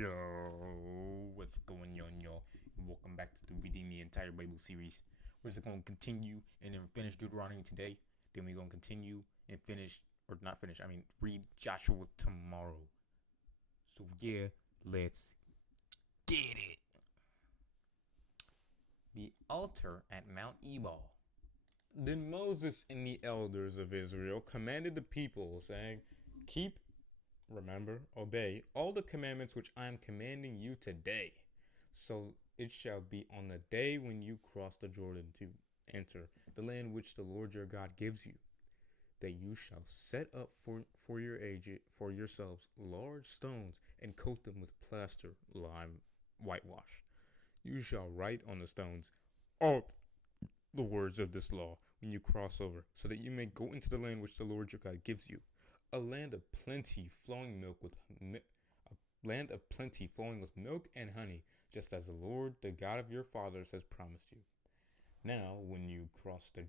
Yo, what's going on, y'all? Welcome back to the Reading the Entire Bible series. We're just going to continue and then finish Deuteronomy today. Then we're going to continue and finish, or not finish, read Joshua tomorrow. So, yeah, let's get it. The altar at Mount Ebal. Then Moses and the elders of Israel commanded the people, saying, obey all the commandments which I am commanding you today. So it shall be on the day when you cross the Jordan to enter the land which the Lord your God gives you, that you shall set up for yourselves large stones and coat them with plaster, lime, whitewash. You shall write on the stones all the words of this law when you cross over, so that you may go into the land which the Lord your God gives you, a land of plenty flowing with milk and honey, just as the Lord, the God of your fathers, has promised you. Now, when you cross the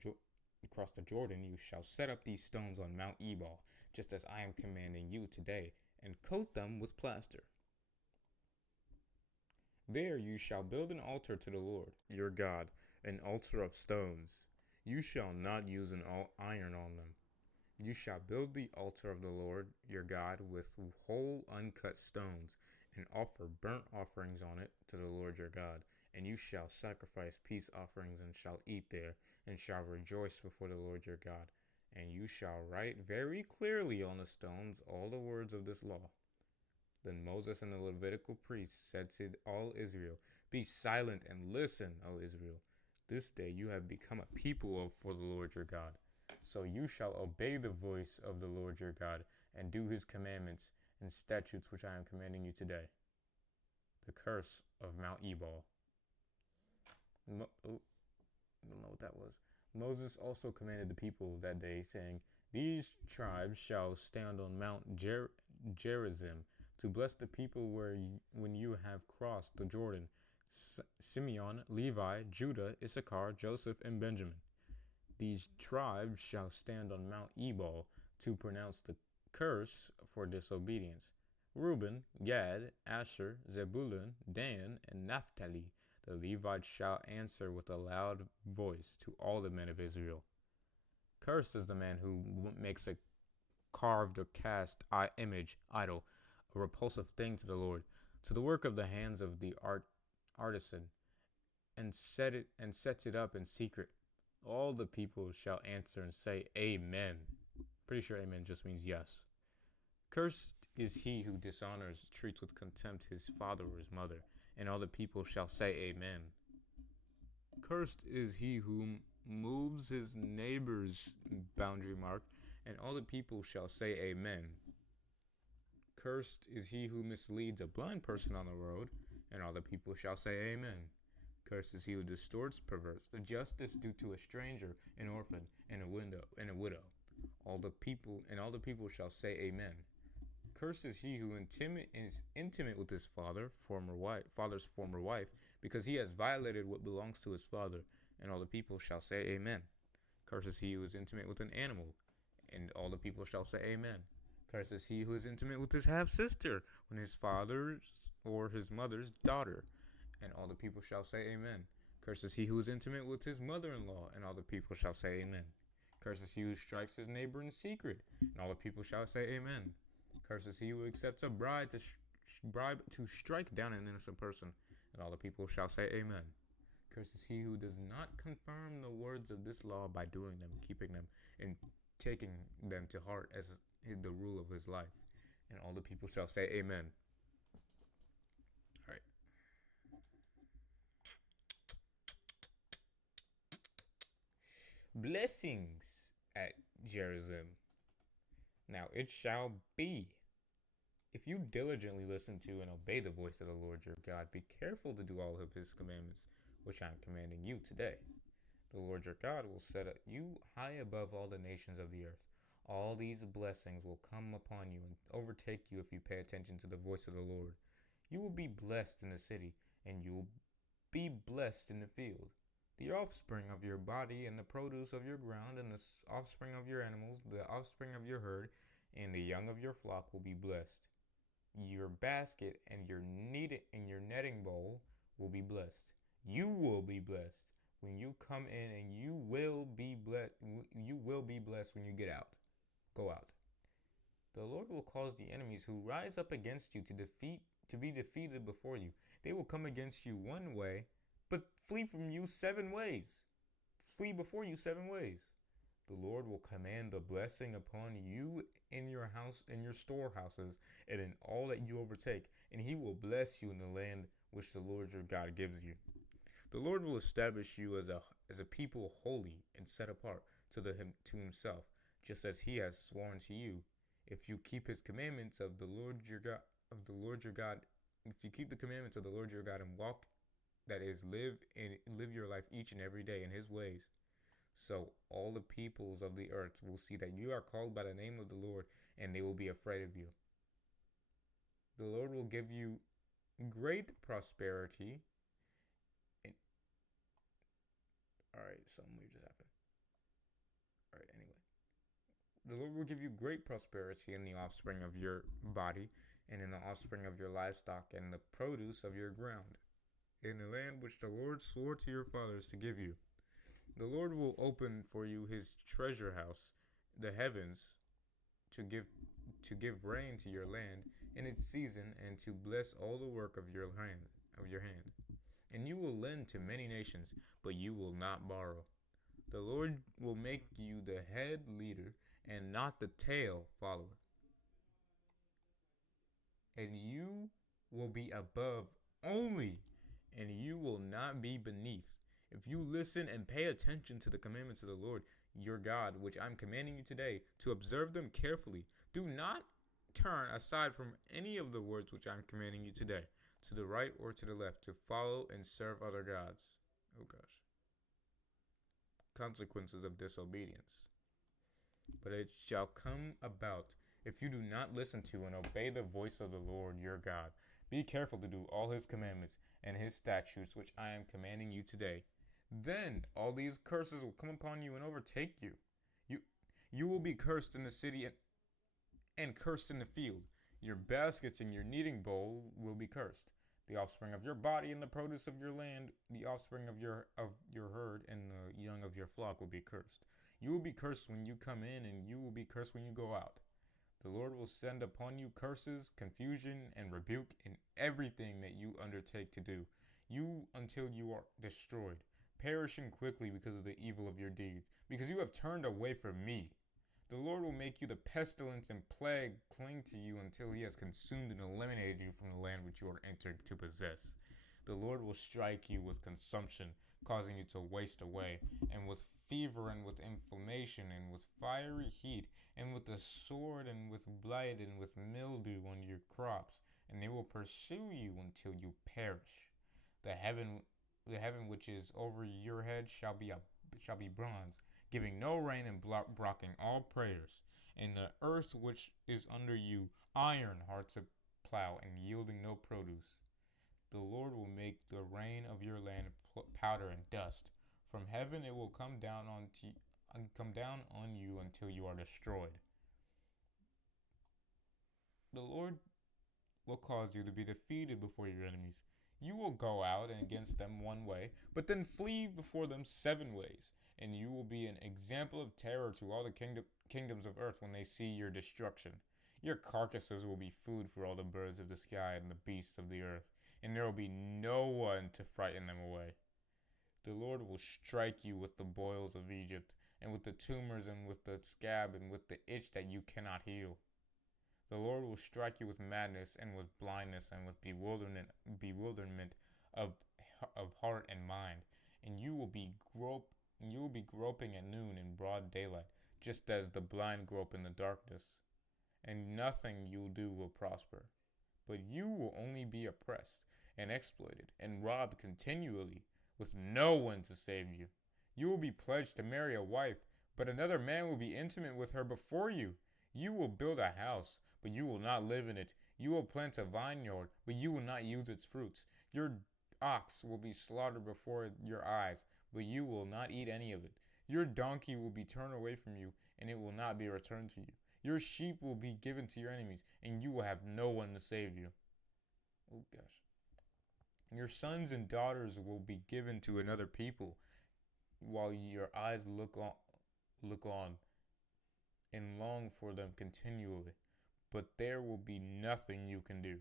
Jordan, you shall set up these stones on Mount Ebal, just as I am commanding you today, and coat them with plaster. There you shall build an altar to the Lord your God, an altar of stones. You shall not use an iron on them. You shall build the altar of the Lord your God with whole uncut stones, and offer burnt offerings on it to the Lord your God. And you shall sacrifice peace offerings, and shall eat there, and shall rejoice before the Lord your God. And you shall write very clearly on the stones all the words of this law. Then Moses and the Levitical priests said to all Israel, Be silent and listen, O Israel. This day you have become a people for the Lord your God. So you shall obey the voice of the Lord your God, and do his commandments and statutes which I am commanding you today. The curse of Mount Ebal. I don't know what that was. Moses also commanded the people that day, saying, These tribes shall stand on Mount Gerizim to bless the people when you have crossed the Jordan: Simeon, Levi, Judah, Issachar, Joseph, and Benjamin. These tribes shall stand on Mount Ebal to pronounce the curse for disobedience: Reuben, Gad, Asher, Zebulun, Dan, and Naphtali. The Levites shall answer with a loud voice to all the men of Israel. Cursed is the man who makes a carved or cast image, idol, a repulsive thing to the Lord, to the work of the hands of the artisan, and sets it up in secret. All the people shall answer and say, Amen. Pretty sure amen just means yes. Cursed is he who dishonors, treats with contempt his father or his mother, and all the people shall say Amen. Cursed is he who moves his neighbor's boundary mark, and all the people shall say Amen. Cursed is he who misleads a blind person on the road, and all the people shall say Amen. Cursed is he who distorts, perverts the justice due to a stranger, an orphan, and a widow. All the people shall say Amen. Cursed is he who is intimate with his father's former wife, because he has violated what belongs to his father, and all the people shall say Amen. Cursed is he who is intimate with an animal, and all the people shall say Amen. Cursed is he who is intimate with his half-sister, when his father's or his mother's daughter, and all the people shall say Amen. Cursed is he who is intimate with his mother-in-law, and all the people shall say Amen. Cursed is he who strikes his neighbor in secret, and all the people shall say Amen. Cursed is he who accepts a bribe to strike down an innocent person, and all the people shall say Amen. Cursed is he who does not confirm the words of this law by doing them, keeping them, and taking them to heart as the rule of his life, and all the people shall say Amen. All right. Blessings at Gerizim. Now it shall be, if you diligently listen to and obey the voice of the Lord your God, be careful to do all of his commandments, which I am commanding you today. The Lord your God will set you high above all the nations of the earth. All these blessings will come upon you and overtake you if you pay attention to the voice of the Lord. You will be blessed in the city, and you will be blessed in the field. The offspring of your body and the produce of your ground, and the offspring of your animals, the offspring of your herd, and the young of your flock will be blessed. Your basket and your netting bowl will be blessed. You will be blessed when you come in, and you will be blessed. You will be blessed when you go out. The Lord will cause the enemies who rise up against you to be defeated before you. They will come against you one way, but flee from you 7 ways. Flee before you 7 ways. The Lord will command the blessing upon you in your house, in your storehouses, and in all that you overtake, and he will bless you in the land which the Lord your God gives you. The Lord will establish you as a people holy and set apart to himself, just as he has sworn to you. If you keep his commandments of the Lord your God, if you keep the commandments of the Lord your God and walk, that is, live your life each and every day in his ways, so all the peoples of the earth will see that you are called by the name of the Lord, and they will be afraid of you. The Lord will give you great prosperity. All right, something weird just happened. All right, anyway. The Lord will give you great prosperity in the offspring of your body, and in the offspring of your livestock, and the produce of your ground, in the land which the Lord swore to your fathers to give you. The Lord will open for you his treasure house, the heavens, to give rain to your land in its season, and to bless all the work of your hand. And you will lend to many nations, but you will not borrow. The Lord will make you the head leader and not the tail follower. And you will be above only, and you will not be beneath. If you listen and pay attention to the commandments of the Lord your God, which I'm commanding you today, to observe them carefully, do not turn aside from any of the words which I'm commanding you today, to the right or to the left, to follow and serve other gods. Oh gosh. Consequences of disobedience. But it shall come about, if you do not listen to and obey the voice of the Lord your God. Be careful to do all his commandments and his statutes which I am commanding you today. Then all these curses will come upon you and overtake you. You will be cursed in the city and cursed in the field. Your baskets and your kneading bowl will be cursed. The offspring of your body and the produce of your land, the offspring of your herd and the young of your flock will be cursed. You will be cursed when you come in, and you will be cursed when you go out. The Lord will send upon you curses, confusion, and rebuke in everything that you undertake to do, you until you are destroyed, perishing quickly because of the evil of your deeds, because you have turned away from me. The Lord will make you the pestilence and plague cling to you until he has consumed and eliminated you from the land which you are entering to possess. The Lord will strike you with consumption, causing you to waste away, and with fever, and with inflammation, and with fiery heat, and with the sword, and with blight, and with mildew on your crops, and they will pursue you until you perish. The heaven which is over your head shall be bronze, giving no rain and blocking all prayers. And the earth which is under you iron hard to plow and yielding no produce. The Lord will make the rain of your land powder and dust. From heaven it will come down on you until you are destroyed. The Lord will cause you to be defeated before your enemies. You will go out and against them one way, but then flee before them 7 ways, and you will be an example of terror to all the kingdoms of earth when they see your destruction. Your carcasses will be food for all the birds of the sky and the beasts of the earth, and there will be no one to frighten them away. The Lord will strike you with the boils of Egypt, and with the tumors, and with the scab, and with the itch that you cannot heal. The Lord will strike you with madness, and with blindness, and with bewilderment of heart and mind, and you will be groping at noon in broad daylight, just as the blind grope in the darkness, and nothing you'll do will prosper. But you will only be oppressed and exploited and robbed continually, with no one to save you. You will be pledged to marry a wife, but another man will be intimate with her before you. You will build a house, but you will not live in it. You will plant a vineyard, but you will not use its fruits. Your ox will be slaughtered before your eyes, but you will not eat any of it. Your donkey will be turned away from you, and it will not be returned to you. Your sheep will be given to your enemies, and you will have no one to save you. Oh gosh. Your sons and daughters will be given to another people, while your eyes look on and long for them continually. But there will be nothing you can do.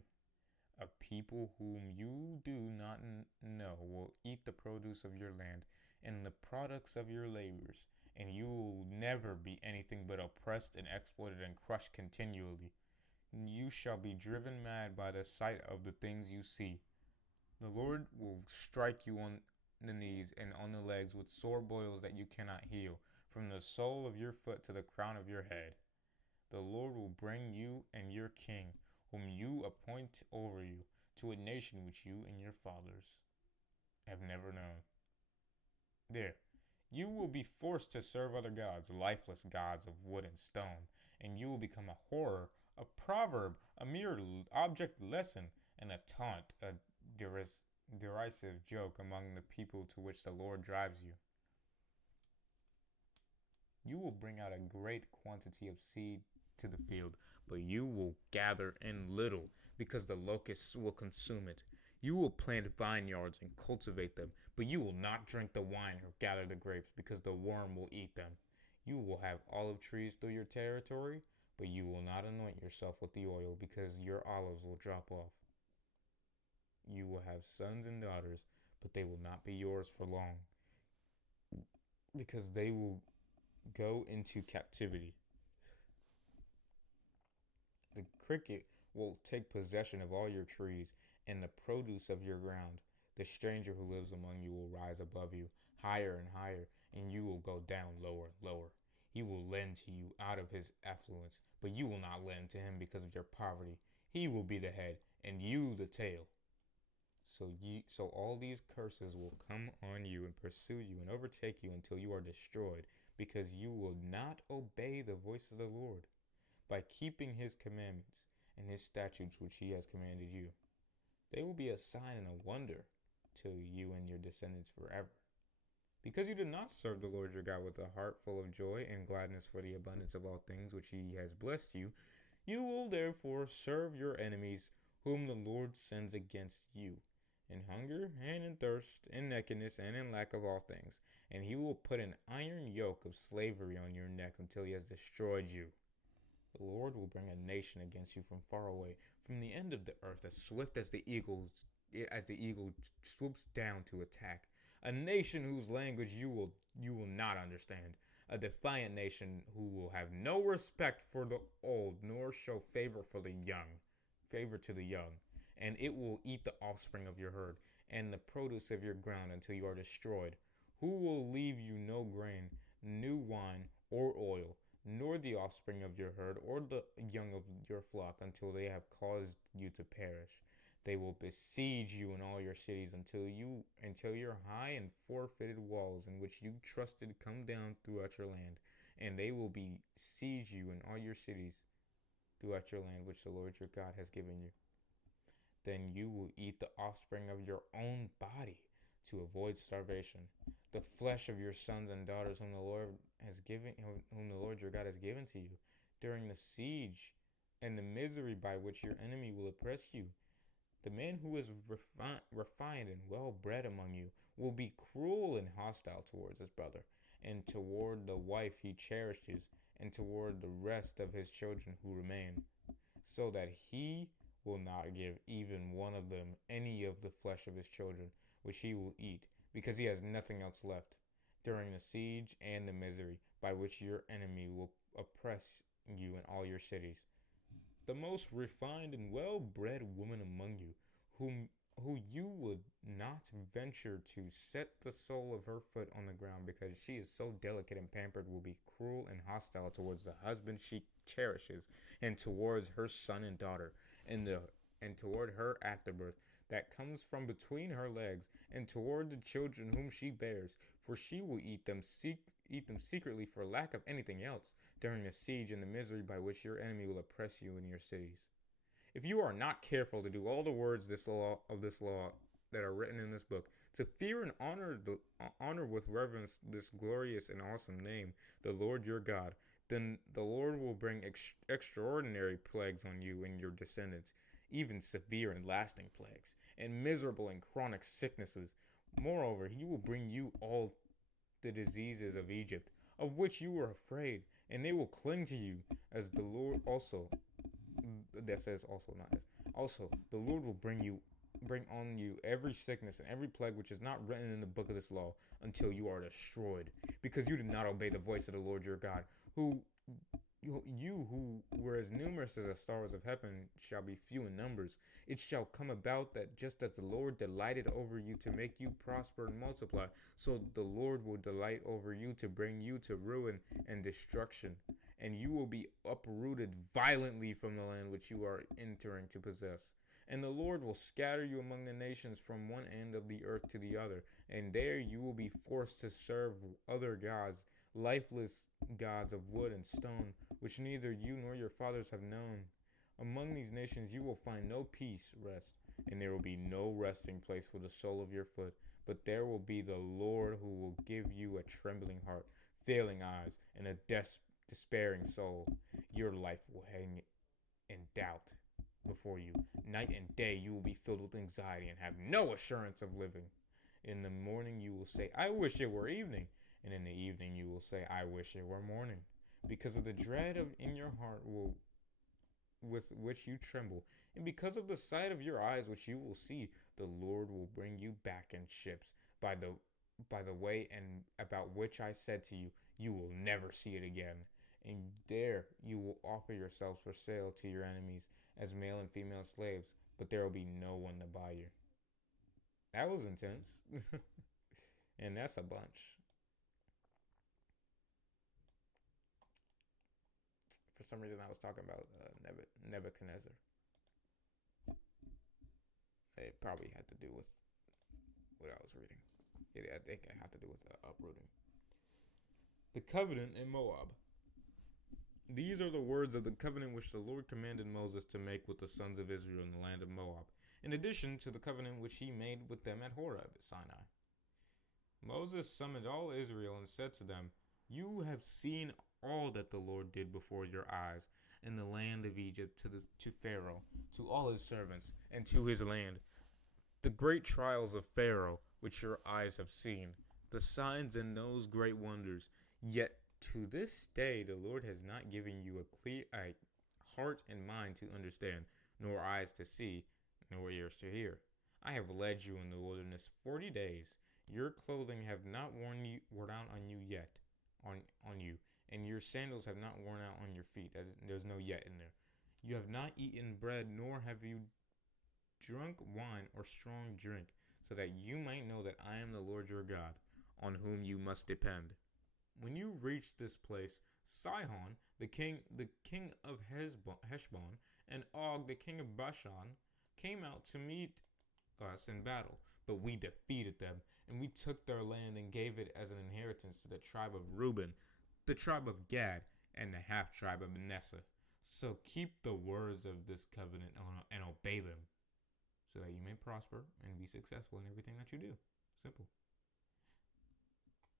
A people whom you do not know will eat the produce of your land and the products of your labors, and you will never be anything but oppressed and exploited and crushed continually. You shall be driven mad by the sight of the things you see. The Lord will strike you on the knees and on the legs with sore boils that you cannot heal, from the sole of your foot to the crown of your head. The Lord will bring you and your king, whom you appoint over you, to a nation which you and your fathers have never known. There, you will be forced to serve other gods, lifeless gods of wood and stone, and you will become a horror, a proverb, a mere object lesson, and a taunt, a derisive joke among the people to which the Lord drives you. You will bring out a great quantity of seed to the field, but you will gather in little, because the locusts will consume it. You will plant vineyards and cultivate them, but you will not drink the wine or gather the grapes, because the worm will eat them. You will have olive trees through your territory, but you will not anoint yourself with the oil, because your olives will drop off. You will have sons and daughters, but they will not be yours for long, because they will go into captivity. The cricket will take possession of all your trees and the produce of your ground. The stranger who lives among you will rise above you, higher and higher, and you will go down lower and lower. He will lend to you out of his affluence, but you will not lend to him because of your poverty. He will be the head, and you the tail. So all these curses will come on you and pursue you and overtake you until you are destroyed, because you will not obey the voice of the Lord by keeping his commandments and his statutes which he has commanded you. They will be a sign and a wonder to you and your descendants forever. Because you did not serve the Lord your God with a heart full of joy and gladness for the abundance of all things which he has blessed you, you will therefore serve your enemies whom the Lord sends against you, in hunger and in thirst, in nakedness and in lack of all things. And he will put an iron yoke of slavery on your neck until he has destroyed you. The Lord will bring a nation against you from far away, from the end of the earth, as swift as the eagle swoops down to attack. A nation whose language you will not understand. A defiant nation who will have no respect for the old, nor show favor to the young. And it will eat the offspring of your herd and the produce of your ground until you are destroyed. Who will leave you no grain, new wine, or oil, nor the offspring of your herd or the young of your flock until they have caused you to perish. They will besiege you in all your cities until your high and fortified walls in which you trusted come down throughout your land, and they will besiege you in all your cities throughout your land which the Lord your God has given you. Then you will eat the offspring of your own body to avoid starvation. The flesh of your sons and daughters whom the Lord your God has given to you during the siege and the misery by which your enemy will oppress you. The man who is refined and well bred among you will be cruel and hostile towards his brother, and toward the wife he cherishes, and toward the rest of his children who remain, so that he will not give even one of them any of the flesh of his children, which he will eat, because he has nothing else left, during the siege and the misery by which your enemy will oppress you in all your cities. The most refined and well-bred woman among you, who you would not venture to set the sole of her foot on the ground, because she is so delicate and pampered, will be cruel and hostile towards the husband she cherishes, and towards her son and daughter, and toward her afterbirth that comes from between her legs, and toward the children whom she bears, for she will eat them secretly for lack of anything else, during the siege and the misery by which your enemy will oppress you in your cities. If you are not careful to do all the words of this law that are written in this book, to fear and honor with reverence this glorious and awesome name, the Lord your God, Then the Lord will bring extraordinary plagues on you and your descendants, even severe and lasting plagues, and miserable and chronic sicknesses. Moreover, he will bring you all the diseases of Egypt, of which you were afraid, and they will cling to you, as the Lord also. That says also, not as. Also, the Lord will bring on you every sickness and every plague which is not written in the book of this law, until you are destroyed, because you did not obey the voice of the Lord your God, who you who were as numerous as the stars of heaven shall be few in numbers. It shall come about that just as the Lord delighted over you to make you prosper and multiply, so the Lord will delight over you to bring you to ruin and destruction, and you will be uprooted violently from the land which you are entering to possess. And the Lord will scatter you among the nations from one end of the earth to the other, and there you will be forced to serve other gods, lifeless gods of wood and stone, which neither you nor your fathers have known. Among these nations you will find no peace, rest, and there will be no resting place for the sole of your foot. But there will be the Lord who will give you a trembling heart, failing eyes, and a despairing soul. Your life will hang in doubt before you. Night and day you will be filled with anxiety and have no assurance of living. In the morning you will say, I wish it were evening. And in the evening you will say, I wish it were morning. Because of the dread in your heart with which you tremble, and because of the sight of your eyes which you will see, the Lord will bring you back in ships by the way and about which I said to you, you will never see it again. And there you will offer yourselves for sale to your enemies as male and female slaves, but there will be no one to buy you. That was intense. And that's a bunch. For some reason, I was talking about Nebuchadnezzar. It probably had to do with what I was reading. I think it had to do with uprooting. The covenant in Moab. These are the words of the covenant which the Lord commanded Moses to make with the sons of Israel in the land of Moab, in addition to the covenant which he made with them at Horeb, Sinai. Moses summoned all Israel and said to them, You have seen all that the Lord did before your eyes in the land of Egypt to Pharaoh, to all his servants, and to his land. The great trials of Pharaoh, which your eyes have seen, the signs and those great wonders. Yet to this day the Lord has not given you a clear heart and mind to understand, nor eyes to see, nor ears to hear. I have led you in the wilderness 40 days. Your clothing have not worn out on you yet, on you, and your sandals have not worn out on your feet. There's no yet in there. You have not eaten bread, nor have you drunk wine or strong drink, so that you might know that I am the Lord your God, on whom you must depend. When you reach this place, Sihon, the king of Heshbon, and Og, the king of Bashan, came out to meet us in battle, but we defeated them, and we took their land and gave it as an inheritance to the tribe of Reuben, the tribe of Gad, and the half tribe of Manasseh. So keep the words of this covenant and obey them, so that you may prosper and be successful in everything that you do. Simple.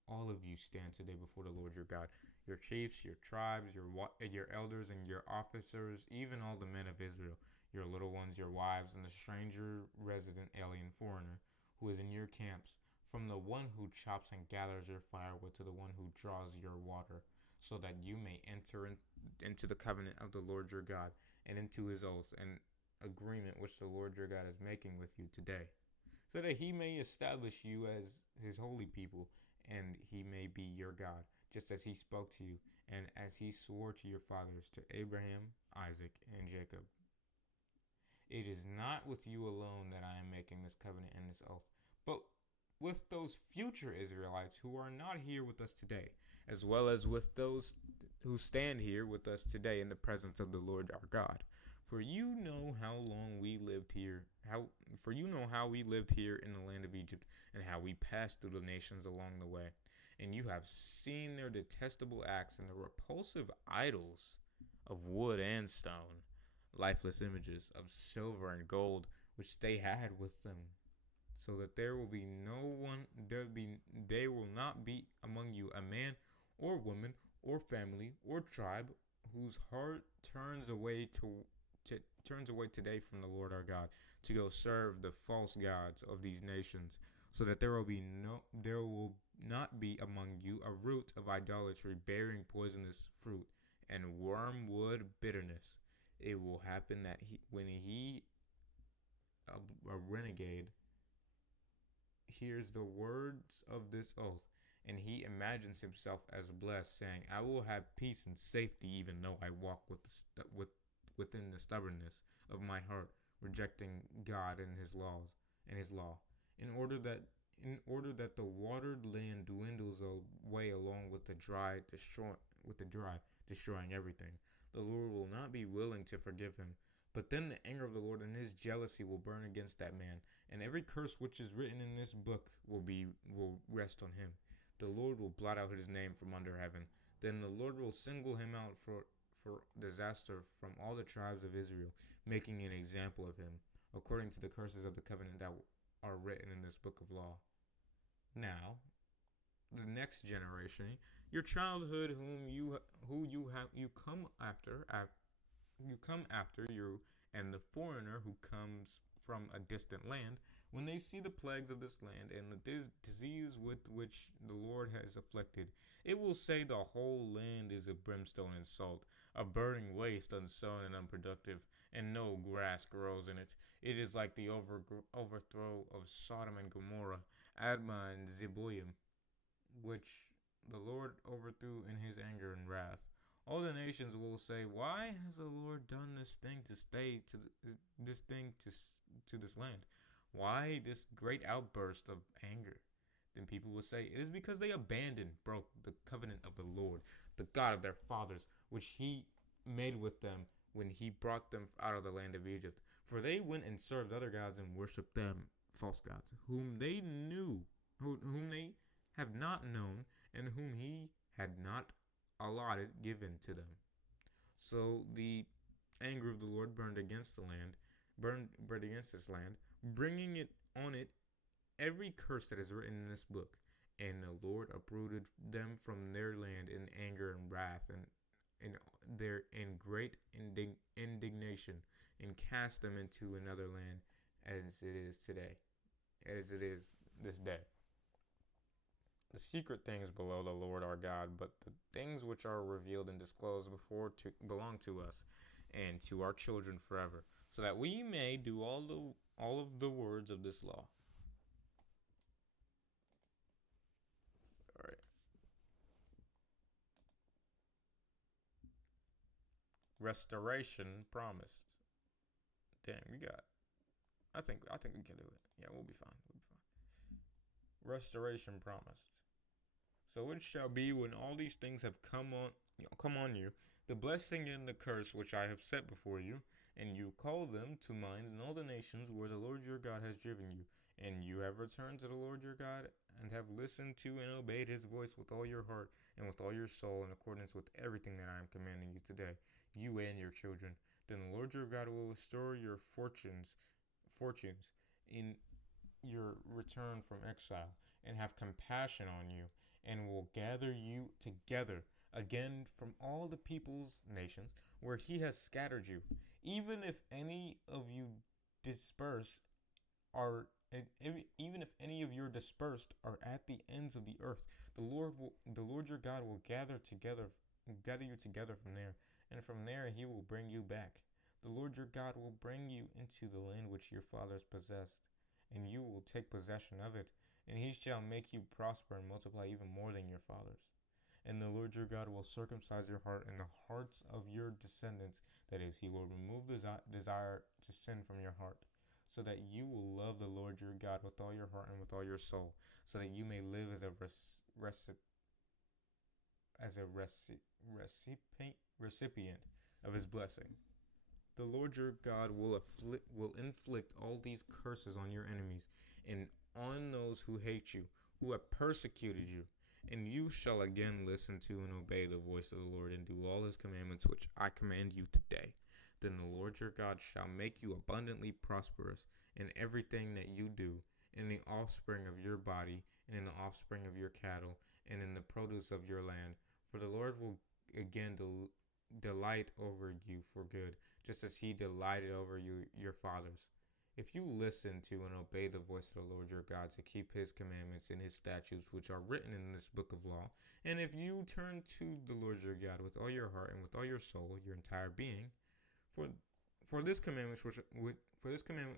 All of you stand today before the Lord your God, your chiefs, your tribes, your elders, and your officers, even all the men of Israel, your little ones, your wives, and the stranger, resident, alien, foreigner, who is in your camps, from the one who chops and gathers your firewood to the one who draws your water, so that you may enter into the covenant of the Lord your God, and into his oath and agreement which the Lord your God is making with you today, so that he may establish you as his holy people, and he may be your God, just as he spoke to you, and as he swore to your fathers, to Abraham, Isaac, and Jacob. It is not with you alone that I am making this covenant and this oath, but with those future Israelites who are not here with us today, as well as with those who stand here with us today in the presence of the Lord our God. For you know how we lived here in the land of Egypt, and how we passed through the nations along the way. And you have seen their detestable acts and the repulsive idols of wood and stone, lifeless images of silver and gold, which they had with them, so that there will be no one, they will not be among you a man or woman or family or tribe whose heart turns away today from the Lord our God to go serve the false gods of these nations, so that there will not be among you a root of idolatry bearing poisonous fruit and wormwood bitterness. It will happen that when a renegade, hears the words of this oath, and he imagines himself as blessed, saying, "I will have peace and safety, even though I walk within the stubbornness of my heart, rejecting God and His law, in order that the watered land dwindles away along with the dry, destroying everything. The Lord will not be willing to forgive him. But then the anger of the Lord and His jealousy will burn against that man, and every curse which is written in this book will rest on him. The Lord will blot out his name from under heaven. Then the Lord will single him out for disaster from all the tribes of Israel, making an example of him, according to the curses of the covenant that are written in this book of law. Now, the next generation, your childhood, you come after you, and the foreigner who comes from a distant land, when they see the plagues of this land and the disease with which the Lord has afflicted, it will say the whole land is a brimstone and salt, a burning waste, unsown and unproductive, and no grass grows in it. It is like the overthrow of Sodom and Gomorrah, Admah and Zeboim, which the Lord overthrew in His anger and wrath. All the nations will say, "Why has the Lord done this thing to this land? Why this great outburst of anger?" Then people will say, "It is because they broke the covenant of the Lord, the God of their fathers, which He made with them when He brought them out of the land of Egypt. For they went and served other gods and worshipped them, false gods, whom they have not known, and whom He had not given to them." So the anger of the Lord burned against this land, bringing on it every curse that is written in this book. And the Lord uprooted them from their land in anger and wrath, and in great indignation, and cast them into another land, as it is this day. The secret things below the Lord our God, but the things which are revealed and disclosed before belong to us and to our children forever, so that we may do all of the words of this law. All right. Restoration promised. Dang, we got. I think we can do it. Yeah, we'll be fine. Restoration promised. So it shall be when all these things have come on you, the blessing and the curse which I have set before you, and you call them to mind in all the nations where the Lord your God has driven you, and you have returned to the Lord your God, and have listened to and obeyed His voice with all your heart and with all your soul, in accordance with everything that I am commanding you today, you and your children. Then the Lord your God will restore your fortunes in your return from exile, and have compassion on you, and will gather you together again from all the peoples, nations, where He has scattered you. Even if any of you even if any of your dispersed are at the ends of the earth, the Lord your God will gather you together from there, and from there He will bring you back. The Lord your God will bring you into the land which your fathers possessed, and you will take possession of it, and He shall make you prosper and multiply even more than your fathers. And the Lord your God will circumcise your heart and the hearts of your descendants. That is, He will remove the desire to sin from your heart, so that you will love the Lord your God with all your heart and with all your soul, so that you may live as a recipient of His blessing. The Lord your God will inflict all these curses on your enemies and on those who hate you, who have persecuted you. And you shall again listen to and obey the voice of the Lord, and do all His commandments which I command you today. Then the Lord your God shall make you abundantly prosperous in everything that you do, in the offspring of your body, and in the offspring of your cattle, and in the produce of your land. For the Lord will again delight over you for good, just as he delighted over you, your fathers. If you listen to and obey the voice of the Lord your God to keep his commandments and his statutes which are written in this book of law, and if you turn to the Lord your God with all your heart and with all your soul, your entire being, for for this commandment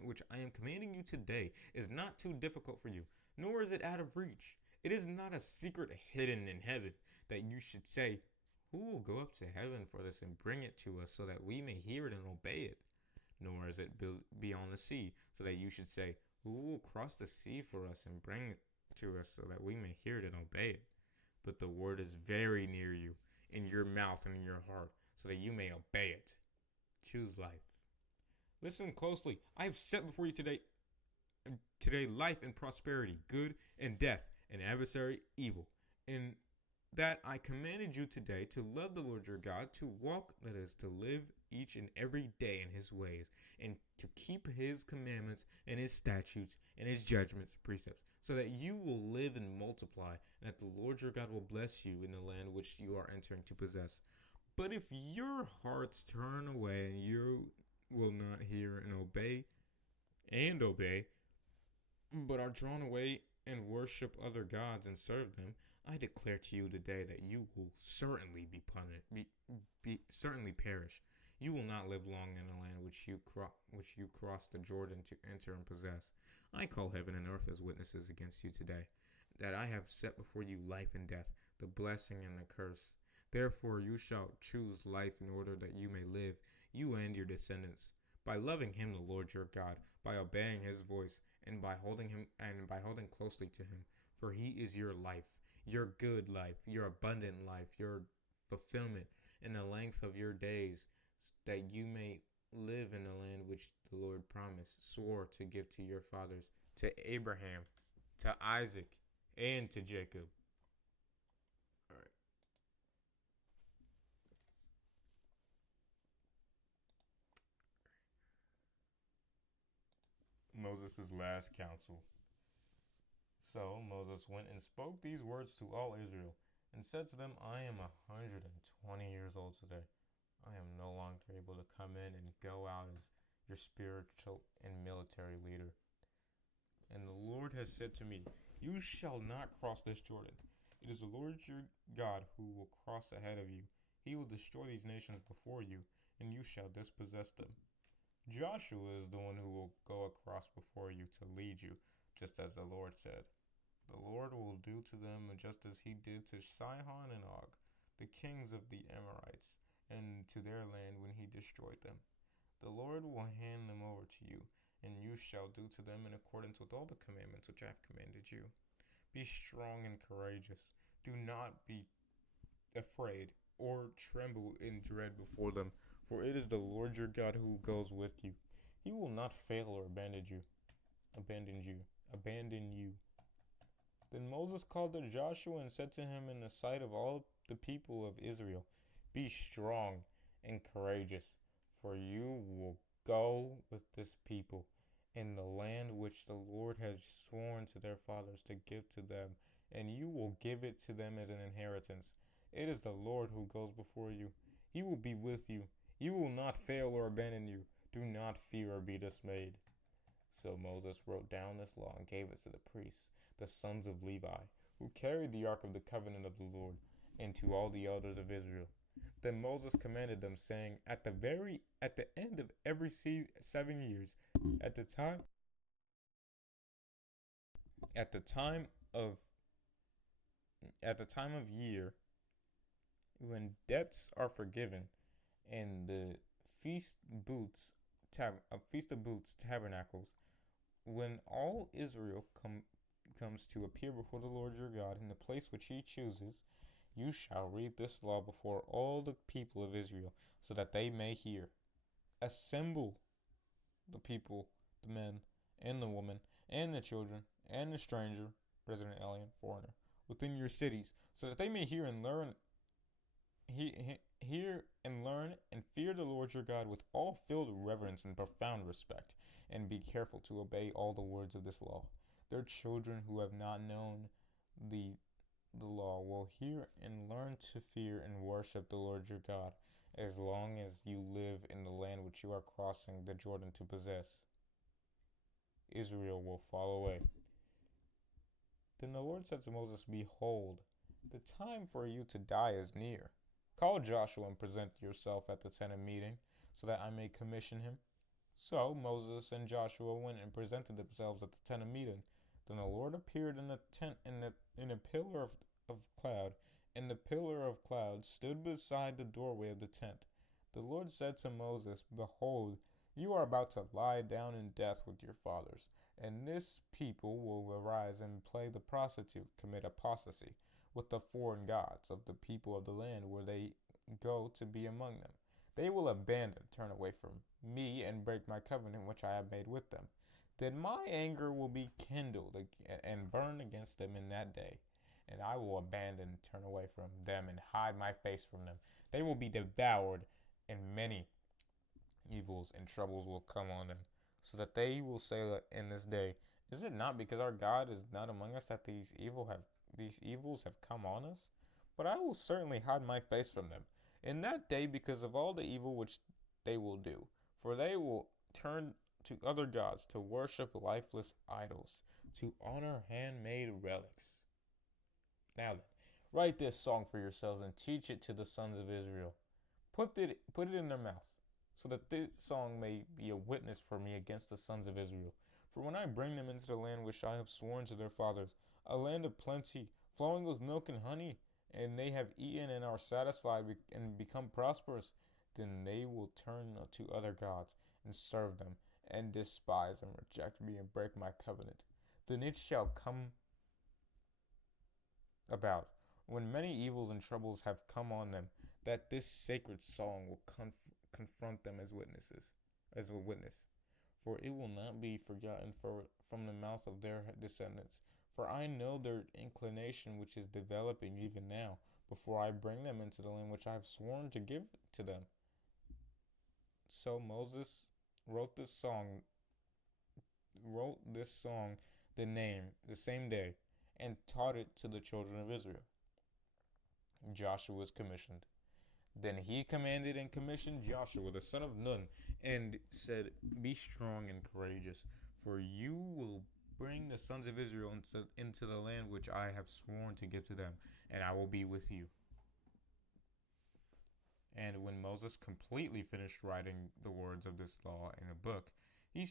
which I am commanding you today is not too difficult for you, nor is it out of reach. It is not a secret hidden in heaven that you should say, who will go up to heaven for this and bring it to us so that we may hear it and obey it? Nor is it beyond the sea, so that you should say, who will cross the sea for us and bring it to us so that we may hear it and obey it? But the word is very near you, in your mouth and in your heart, so that you may obey it. Choose life. Listen closely. I have set before you today life and prosperity, good and death, and adversary evil. And that I commanded you today to love the Lord your God, to walk, that is, to live each and every day in his ways, and to keep his commandments and his statutes and his judgments and precepts, so that you will live and multiply, and that the Lord your God will bless you in the land which you are entering to possess. But if your hearts turn away and you will not hear and obey, but are drawn away and worship other gods and serve them, I declare to you today that you will certainly be punished, certainly perish. You will not live long in a land which you crossed the Jordan to enter and possess. I call heaven and earth as witnesses against you today, that I have set before you life and death, the blessing and the curse. Therefore you shall choose life in order that you may live, you and your descendants, by loving him the Lord your God, by obeying his voice, and by holding closely to him. For he is your life, your good life, your abundant life, your fulfillment, and the length of your days, that you may live in the land which the Lord swore to give to your fathers, to Abraham, to Isaac, and to Jacob. All right. Moses' last counsel. So Moses went and spoke these words to all Israel, and said to them, I am 120 years old today. I am no longer able to come in and go out as your spiritual and military leader. And the Lord has said to me, you shall not cross this Jordan. It is the Lord your God who will cross ahead of you. He will destroy these nations before you, and you shall dispossess them. Joshua is the one who will go across before you to lead you, just as the Lord said. The Lord will do to them just as he did to Sihon and Og, the kings of the Amorites, and to their land when he destroyed them. The Lord will hand them over to you, and you shall do to them in accordance with all the commandments which I have commanded you. Be strong and courageous. Do not be afraid or tremble in dread before them, for it is the Lord your God who goes with you. He will not fail or abandon you. Then Moses called to Joshua and said to him in the sight of all the people of Israel, be strong and courageous, for you will go with this people in the land which the Lord has sworn to their fathers to give to them, and you will give it to them as an inheritance. It is the Lord who goes before you. He will be with you. He will not fail or abandon you. Do not fear or be dismayed. So Moses wrote down this law and gave it to the priests, the sons of Levi, who carried the ark of the covenant of the Lord, and to all the elders of Israel. Then Moses commanded them, saying, at the end of every 7 years, at the time of year, when debts are forgiven, and the feast of booths tabernacles, when all Israel comes to appear before the Lord your God in the place which he chooses, you shall read this law before all the people of Israel, so that they may hear. Assemble the people, the men, and the women, and the children, and the stranger, resident, alien, foreigner, within your cities, so that they may hear and learn and fear the Lord your God with all filled reverence and profound respect, and be careful to obey all the words of this law. Their children who have not known the the law will hear and learn to fear and worship the Lord your God as long as you live in the land which you are crossing the Jordan to possess. Israel will fall away. Then the Lord said to Moses, Behold, the time for you to die is near. Call Joshua and present yourself at the tent of meeting, so that I may commission him. So Moses and Joshua went and presented themselves at the tent of meeting. Then the Lord appeared in the tent in a pillar of cloud, and the pillar of cloud stood beside the doorway of the tent. The Lord said to Moses, Behold, you are about to lie down in death with your fathers, and this people will arise and play the prostitute, commit apostasy with the foreign gods of the people of the land where they go to be among them. They will abandon, turn away from me, and break my covenant which I have made with them. Then my anger will be kindled and burn against them in that day, and I will abandon, turn away from them, and hide my face from them. They will be devoured, and many evils and troubles will come on them, so that they will say in this day, Is it not because our God is not among us that these evils have come on us? But I will certainly hide my face from them in that day because of all the evil which they will do, for they will turn to other gods to worship lifeless idols, to honor handmade relics. Now then, write this song for yourselves and teach it to the sons of Israel. Put it in their mouth, so that this song may be a witness for me against the sons of Israel. For when I bring them into the land which I have sworn to their fathers, a land of plenty, flowing with milk and honey, and they have eaten and are satisfied and become prosperous, then they will turn to other gods and serve them, and despise and reject me and break my covenant. Then it shall come about, when many evils and troubles have come on them, that this sacred song will confront them as a witness. For it will not be forgotten from the mouth of their descendants. For I know their inclination which is developing even now, before I bring them into the land which I have sworn to give to them. So Moses wrote this song, the same day, and taught it to the children of Israel. Joshua was commissioned. Then he commanded and commissioned Joshua the son of Nun, and said, Be strong and courageous, for you will bring the sons of Israel into the land which I have sworn to give to them, and I will be with you. And when Moses completely finished writing the words of this law in a book, he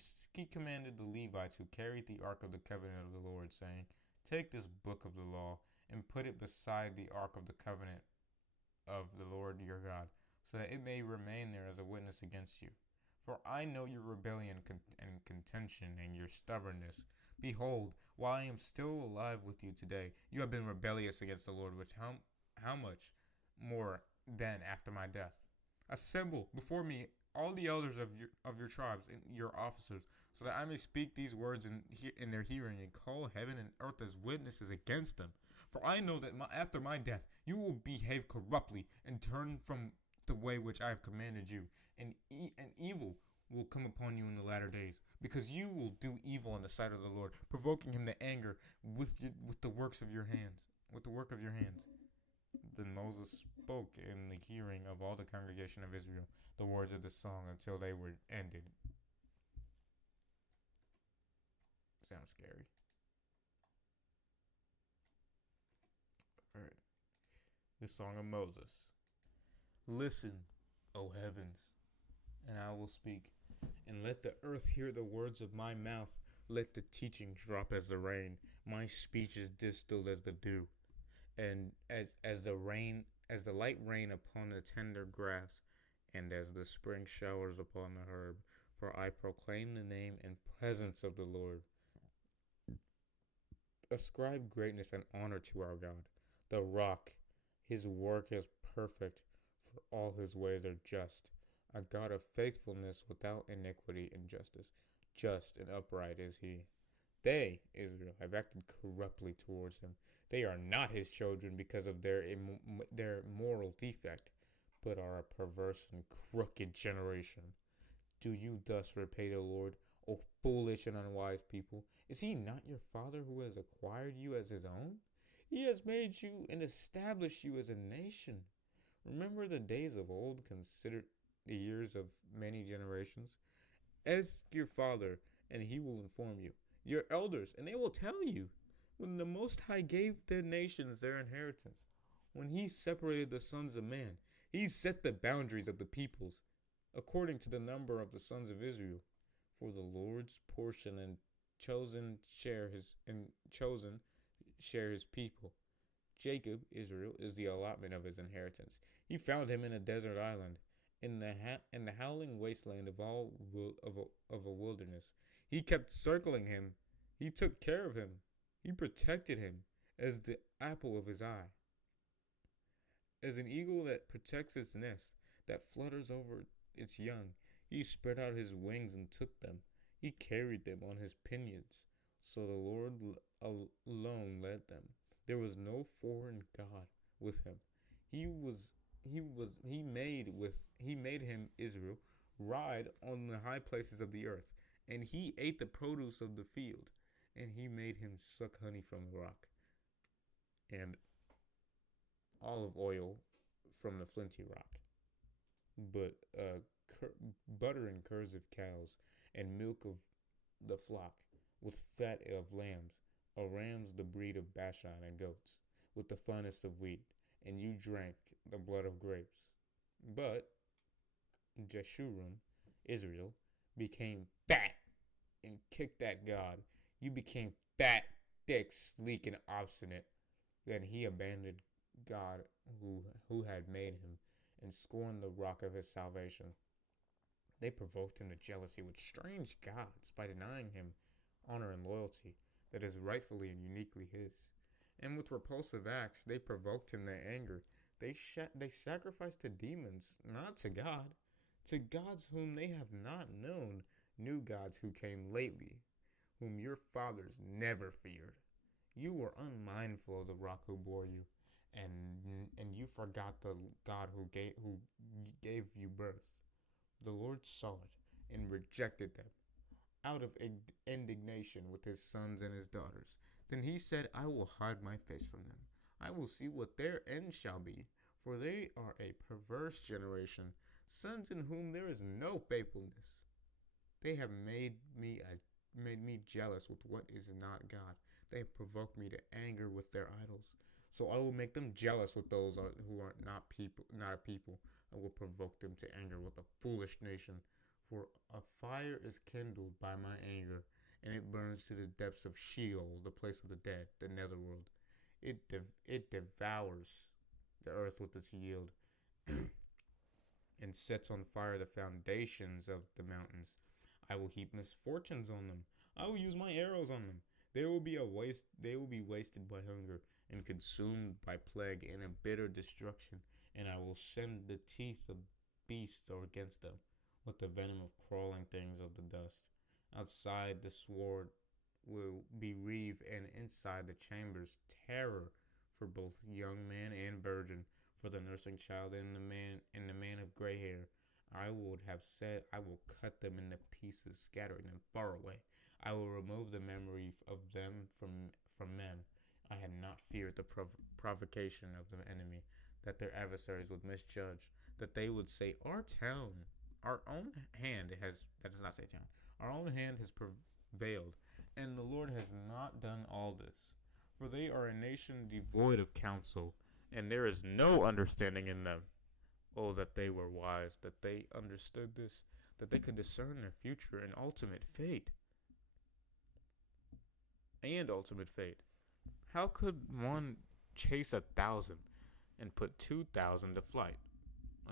commanded the Levites who carried the ark of the covenant of the Lord, saying, Take this book of the law and put it beside the ark of the covenant of the Lord your God, so that it may remain there as a witness against you. For I know your rebellion and contention and your stubbornness. Behold, while I am still alive with you today, you have been rebellious against the Lord, which how much more then after my death? Assemble before me all the elders of your tribes and your officers, so that I may speak these words in their hearing, and call heaven and earth as witnesses against them. For I know that after my death you will behave corruptly and turn from the way which I have commanded you, and evil will come upon you in the latter days, because you will do evil in the sight of the Lord, provoking him to anger with the works of your hands, with the work of your hands. Then Moses spoke in the hearing of all the congregation of Israel the words of the song until they were ended. Sounds scary. All right. The Song of Moses. Listen, O heavens, and I will speak, and let the earth hear the words of my mouth. Let the teaching drop as the rain, my speech is distilled as the dew, and as the light rain upon the tender grass, and as the spring showers upon the herb. For I proclaim the name and presence of the Lord. Ascribe greatness and honor to our God, the rock. His work is perfect, for all his ways are just. A God of faithfulness without iniquity and justice. Just and upright is he. They, Israel, have acted corruptly towards him. They are not his children because of their moral defect, but are a perverse and crooked generation. Do you thus repay the Lord, O foolish and unwise people? Is he not your father who has acquired you as his own? He has made you and established you as a nation. Remember the days of old, consider the years of many generations. Ask your father, and he will inform you. Your elders, and they will tell you. When the Most High gave the nations their inheritance, when he separated the sons of man, he set the boundaries of the peoples according to the number of the sons of Israel. For the Lord's portion and chosen share his people. Jacob, Israel, is the allotment of his inheritance. He found him in a desert island, in the howling wasteland of a wilderness. He kept circling him. He took care of him. He protected him as the apple of his eye. As an eagle that protects its nest, that flutters over its young, he spread out his wings and took them. He carried them on his pinions. So the Lord alone led them. There was no foreign god with him. He made him, Israel, ride on the high places of the earth, and he ate the produce of the field, and he made him suck honey from the rock, and olive oil from the flinty rock. But butter and curds of cows, and milk of the flock, with fat of lambs, rams the breed of Bashan, and goats, with the finest of wheat, and you drank the blood of grapes. But Jeshurun, Israel, became fat and kicked at God. You became fat, thick, sleek, and obstinate. Then he abandoned God who had made him and scorned the rock of his salvation. They provoked him to jealousy with strange gods by denying him honor and loyalty that is rightfully and uniquely his. And with repulsive acts, they provoked him to anger. They sacrificed to demons, not to God, to gods whom they have not known, new gods who came lately, whom your fathers never feared. You were unmindful of the rock who bore you, and you forgot the God who gave you birth. The Lord saw it and rejected them out of indignation with his sons and his daughters. Then he said, I will hide my face from them. I will see what their end shall be, for they are a perverse generation, sons in whom there is no faithfulness. They have made me jealous with what is not God. They have provoked me to anger with their idols. So I will make them jealous with those who are not a people. I will provoke them to anger with a foolish nation. For a fire is kindled by my anger, and it burns to the depths of Sheol, the place of the dead, the netherworld. It devours the earth with its yield, and sets on fire the foundations of the mountains. I will heap misfortunes on them. I will use my arrows on them. They will be wasted by hunger and consumed by plague and a bitter destruction. And I will send the teeth of beasts against them, with the venom of crawling things of the dust. Outside the sword will be reeve, and inside the chambers terror for both young man and virgin, for the nursing child and the man of gray hair. I would have said, I will cut them into pieces, scattering them far away. I will remove the memory of them from men. I had not feared the provocation of the enemy, that their adversaries would misjudge, that they would say, our own hand has, that does not say town, our own hand has prevailed, and the Lord has not done all this. For they are a nation devoid of counsel, and there is no understanding in them. Oh, that they were wise, that they understood this, that they could discern their future and ultimate fate. How could one chase 1,000 and put 2,000 to flight,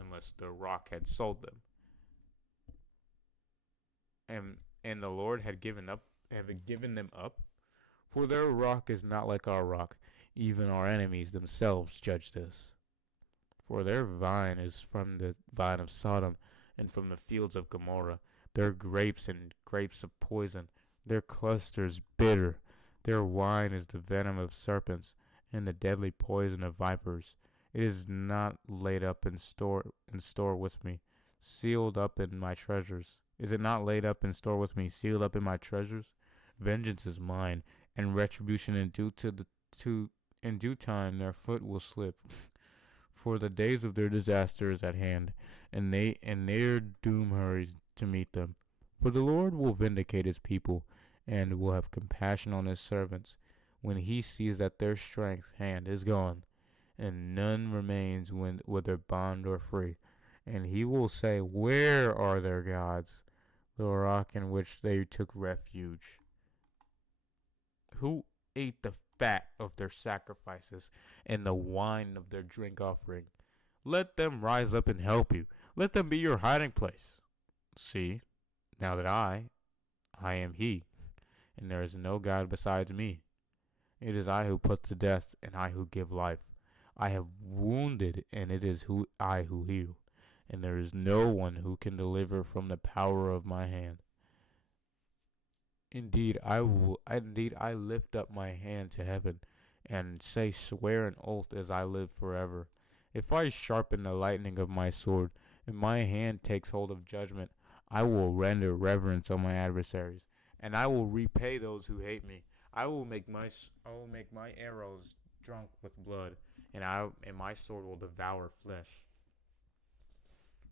unless the rock had sold them? And the Lord had given them up? For their rock is not like our rock. Even our enemies themselves judge this. For their vine is from the vine of Sodom, and from the fields of Gomorrah. Their grapes and grapes of poison, their clusters bitter. Their wine is the venom of serpents, and the deadly poison of vipers. It is not laid up in store with me, sealed up in my treasures. Is it not laid up in store with me, sealed up in my treasures? Vengeance is mine, and retribution is due In due time their foot will slip, for the days of their disaster is at hand, and their doom hurries to meet them. For the Lord will vindicate his people, and will have compassion on his servants, when he sees that their strength hand is gone, and none remains whether bond or free. And he will say, where are their gods, the rock in which they took refuge? Who ate the fat of their sacrifices and the wine of their drink offering? Let them rise up and help you. Let them be your hiding place. See, now that I am he, and there is no God besides me. It is I who put to death, and I who give life. I have wounded, and it is I who heal, and there is no one who can deliver from the power of my hand. Indeed, I lift up my hand to heaven, and swear an oath as I live forever. If I sharpen the lightning of my sword, and my hand takes hold of judgment, I will render reverence on my adversaries, and I will repay those who hate me. I will make my arrows drunk with blood, and my sword will devour flesh.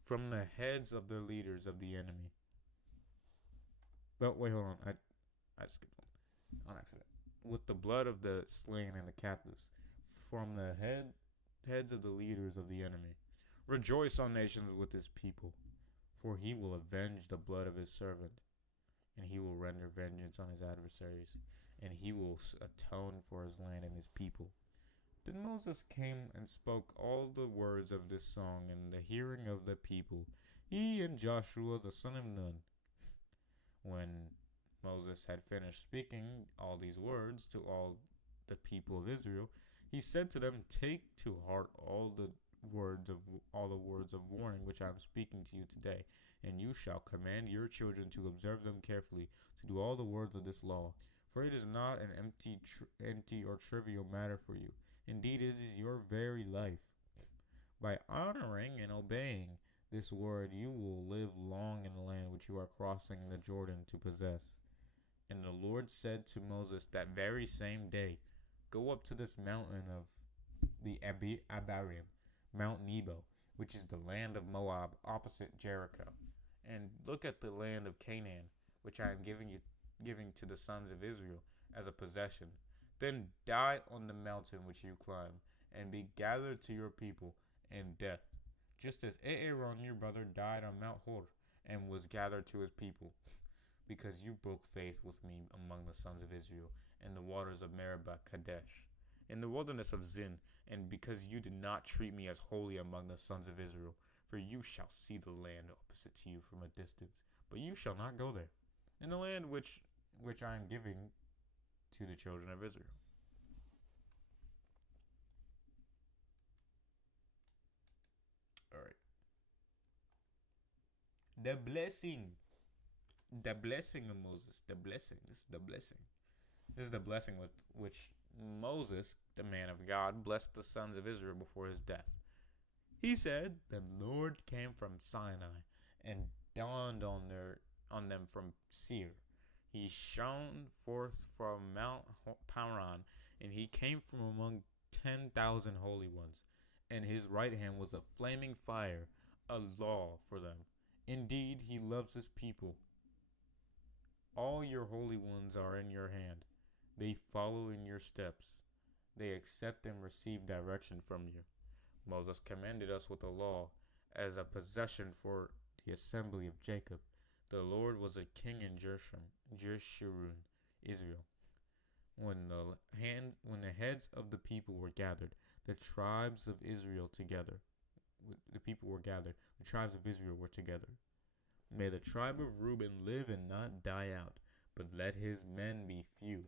From the heads of the leaders of the enemy. Oh wait, hold on. I skipped one on accident. With the blood of the slain and the captives, from the heads of the leaders of the enemy. Rejoice, all nations, with his people, for he will avenge the blood of his servant, and he will render vengeance on his adversaries, and he will atone for his land and his people. Then Moses came and spoke all the words of this song in the hearing of the people, he and Joshua the son of Nun. When Moses had finished speaking all these words to all the people of Israel, he said to them, take to heart all the words of warning which I am speaking to you today, and you shall command your children to observe them carefully, to do all the words of this law. For it is not an empty or trivial matter for you. Indeed, it is your very life. By honoring and obeying this word, you will live long in the land which you are crossing the Jordan to possess. And the Lord said to Moses that very same day, go up to this mountain of the Abarim, Mount Nebo, which is the land of Moab opposite Jericho, and look at the land of Canaan, which I am giving to the sons of Israel as a possession. Then die on the mountain which you climb, and be gathered to your people in death, just as Aaron your brother died on Mount Hor, and was gathered to his people, because you broke faith with me among the sons of Israel in the waters of Meribah Kadesh, in the wilderness of Zin, and because you did not treat me as holy among the sons of Israel. For you shall see the land opposite to you from a distance, but you shall not go there, in the land which I am giving to the children of Israel. All right. The blessing. The blessing of Moses. The blessing. This is the blessing. This is the blessing with which Moses, the man of God, blessed the sons of Israel before his death. He said, the Lord came from Sinai and dawned on them from Seir. He shone forth from Mount Paran, and he came from among 10,000 holy ones. And his right hand was a flaming fire, a law for them. Indeed, he loves his people. All your holy ones are in your hand. They follow in your steps. They accept and receive direction from you. Moses commanded us with the law as a possession for the assembly of Jacob. The Lord was a king in Jeshurun, Israel. When the heads of the people were gathered, the tribes of Israel together. The people were gathered. The tribes of Israel were together. May the tribe of Reuben live and not die out, but let his men be few.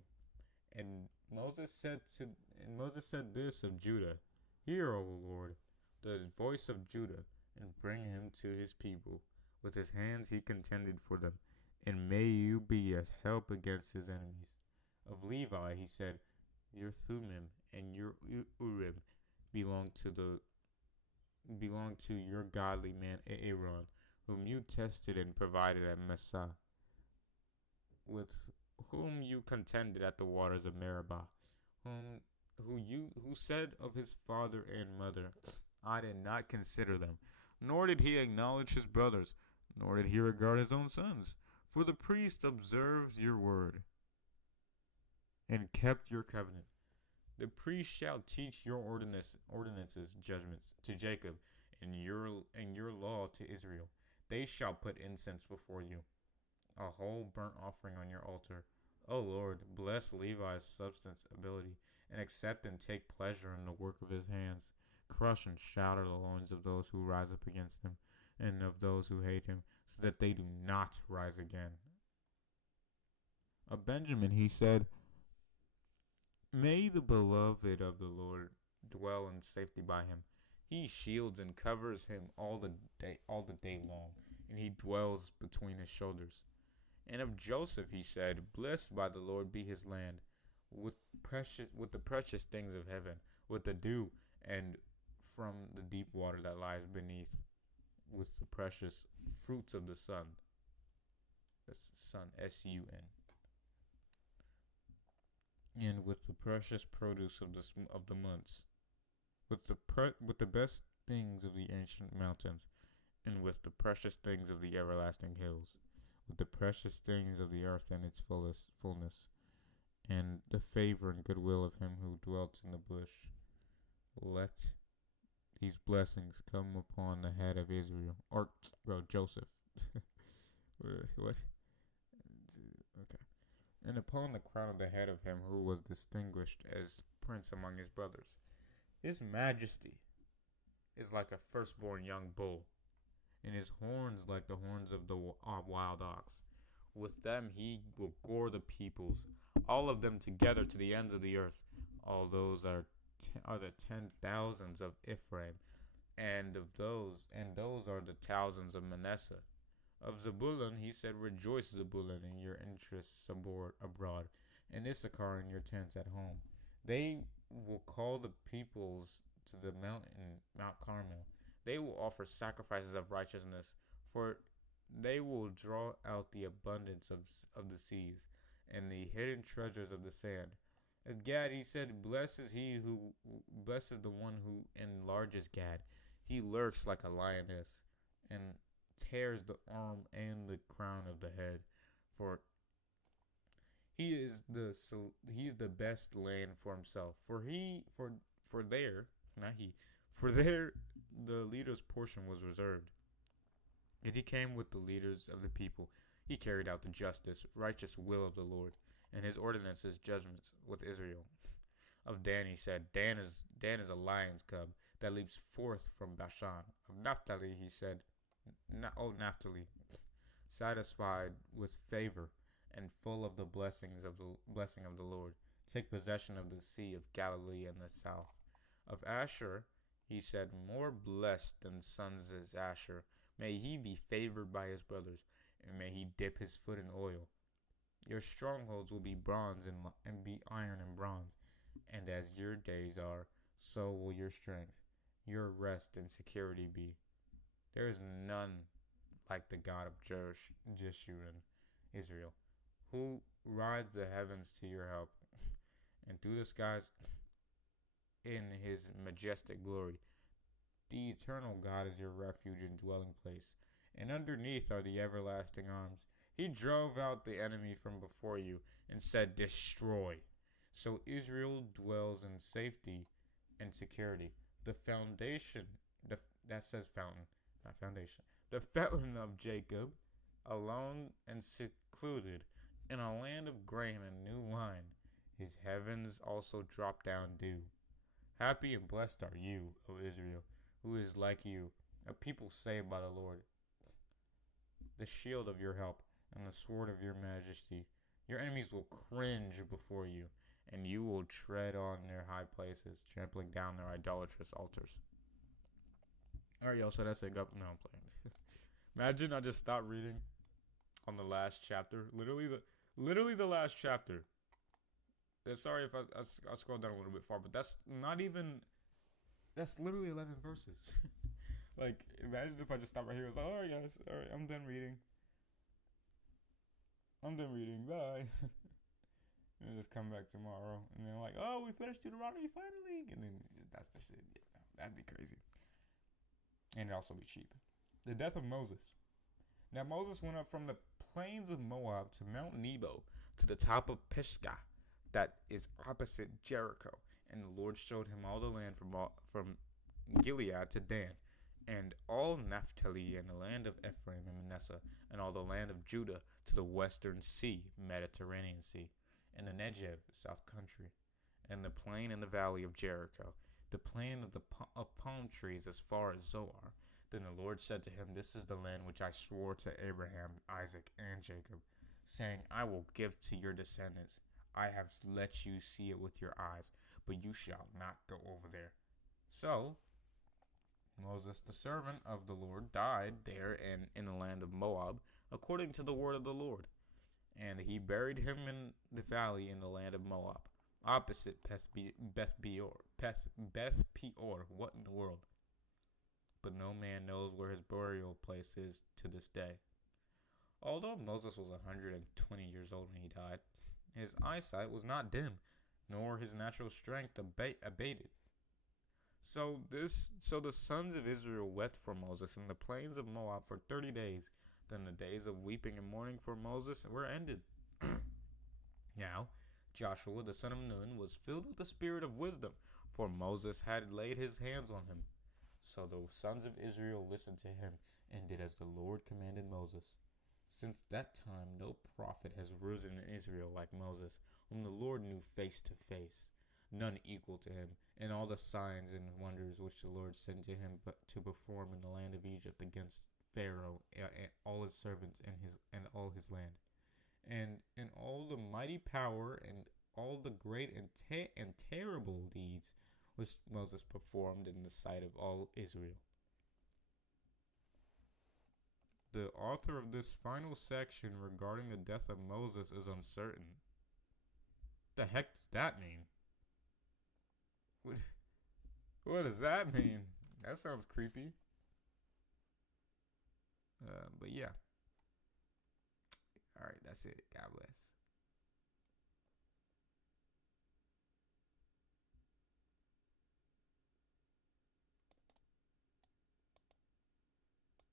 And Moses said this of Judah, hear, O Lord, the voice of Judah, and bring him to his people. With his hands he contended for them, and may you be a help against his enemies. Of Levi he said, your Thummim and your Urim belong to your godly man Aaron, whom you tested and provided at Massah, with whom you contended at the waters of Meribah, whom who said of his father and mother, I did not consider them, nor did he acknowledge his brothers, nor did he regard his own sons. For the priest observes your word and kept your covenant. The priest shall teach your ordinances, judgments to Jacob, and your law to Israel. They shall put incense before you, a whole burnt offering on your altar. O Lord, bless Levi's substance ability, and accept and take pleasure in the work of his hands. Crush and shatter the loins of those who rise up against him, and of those who hate him, so that they do not rise again. Of Benjamin he said, May the beloved of the Lord dwell in safety by him. He shields and covers him all the day long, and he dwells between his shoulders. And of Joseph he said, Blessed by the Lord be his land, with the precious things of heaven, with the dew, and from the deep water that lies beneath, with the precious fruits of the sun. That's sun, S-U-N. And with the precious produce of the months, with the best things of the ancient mountains, and with the precious things of the everlasting hills, with the precious things of the earth and its fullness, and the favor and goodwill of him who dwelt in the bush. Let these blessings come upon the head of Israel, or Joseph. What? Okay. And upon the crown of the head of him who was distinguished as prince among his brothers. His majesty is like a firstborn young bull, and his horns like the horns of the wild ox. With them he will gore the peoples, all of them together to the ends of the earth. All those are the 10,000s of Ephraim, and those are the thousands of Manasseh. Of Zebulun he said, Rejoice, Zebulun, in your interests abroad, and Issachar in your tents at home. They will call the peoples to the mountain, Mount Carmel. They will offer sacrifices of righteousness, for they will draw out the abundance of the seas, and the hidden treasures of the sand. Of Gad he said, Blessed is the one who enlarges Gad. He lurks like a lioness, and tears the arm and the crown of the head, for he is the best land for himself. For there the leader's portion was reserved. And he came with the leaders of the people. He carried out the righteous will of the Lord, and his ordinances, judgments with Israel. Of Dan he said, Dan is a lion's cub that leaps forth from Bashan. Of Naphtali he said, Naphtali, satisfied with favor and full of the blessing of the Lord, take possession of the sea of Galilee and the south. Of Asher he said, More blessed than sons is Asher. May he be favored by his brothers, and may he dip his foot in oil. Your strongholds will be bronze and be iron and bronze, and as your days are, so will your strength, your rest and security be. There is none like the God of Jeshurun, Israel, who rides the heavens to your help, and through the skies in his majestic glory. The eternal God is your refuge and dwelling place, and underneath are the everlasting arms. He drove out the enemy from before you and said, Destroy. So Israel dwells in safety and security. The foundation, that says fountain, not foundation. The fountain of Jacob, alone and secluded, in a land of grain and new wine. His heavens also drop down dew. Happy and blessed are you, O Israel, who is like you, a people saved by the Lord, the shield of your help, and the sword of your majesty. Your enemies will cringe before you, and you will tread on their high places, trampling down their idolatrous altars. Alright, y'all, so that's it. No, I'm playing. Imagine I just stopped reading on the last chapter. Literally the last chapter. Sorry if I scrolled down a little bit far, but that's literally 11 verses. Like, imagine if I just stopped right here. I was like, alright, guys. Alright, I'm done reading. Bye. and just come back tomorrow, and then like, oh, we finished Deuteronomy finally, and then that's the shit. Yeah, that'd be crazy, and it'd also be cheap. The death of Moses. Now Moses went up from the plains of Moab to Mount Nebo to the top of Pisgah, that is opposite Jericho, and the Lord showed him all the land from Gilead to Dan, and all Naphtali, and the land of Ephraim and Manasseh, and all the land of Judah to the western sea, Mediterranean Sea, and the Negev, south country, and the plain and the valley of Jericho, the plain of palm trees as far as Zoar. Then the Lord said to him, This is the land which I swore to Abraham, Isaac, and Jacob, saying, I will give to your descendants. I have let you see it with your eyes, but you shall not go over there. So Moses, the servant of the Lord, died there and in the land of Moab, according to the word of the Lord. And he buried him in the valley in the land of Moab, opposite Beth Peor. What in the world? But no man knows where his burial place is to this day. Although Moses was 120 years old when he died, his eyesight was not dim, nor his natural strength abated. So the sons of Israel wept for Moses in the plains of Moab for 30 days. Then the days of weeping and mourning for Moses were ended. Now Joshua the son of Nun was filled with the spirit of wisdom, for Moses had laid his hands on him. So the sons of Israel listened to him and did as the Lord commanded Moses. Since that time no prophet has risen in Israel like Moses, whom the Lord knew face to face, none equal to him, and all the signs and wonders which the Lord sent to him to perform in the land of Egypt against Pharaoh and all his servants and all his land, and in all the mighty power and all the great and terrible deeds which Moses performed in the sight of all Israel. The author of this final section regarding the death of Moses is uncertain. The heck does that mean? What does that mean? That sounds creepy. But yeah. Alright, that's it. God bless.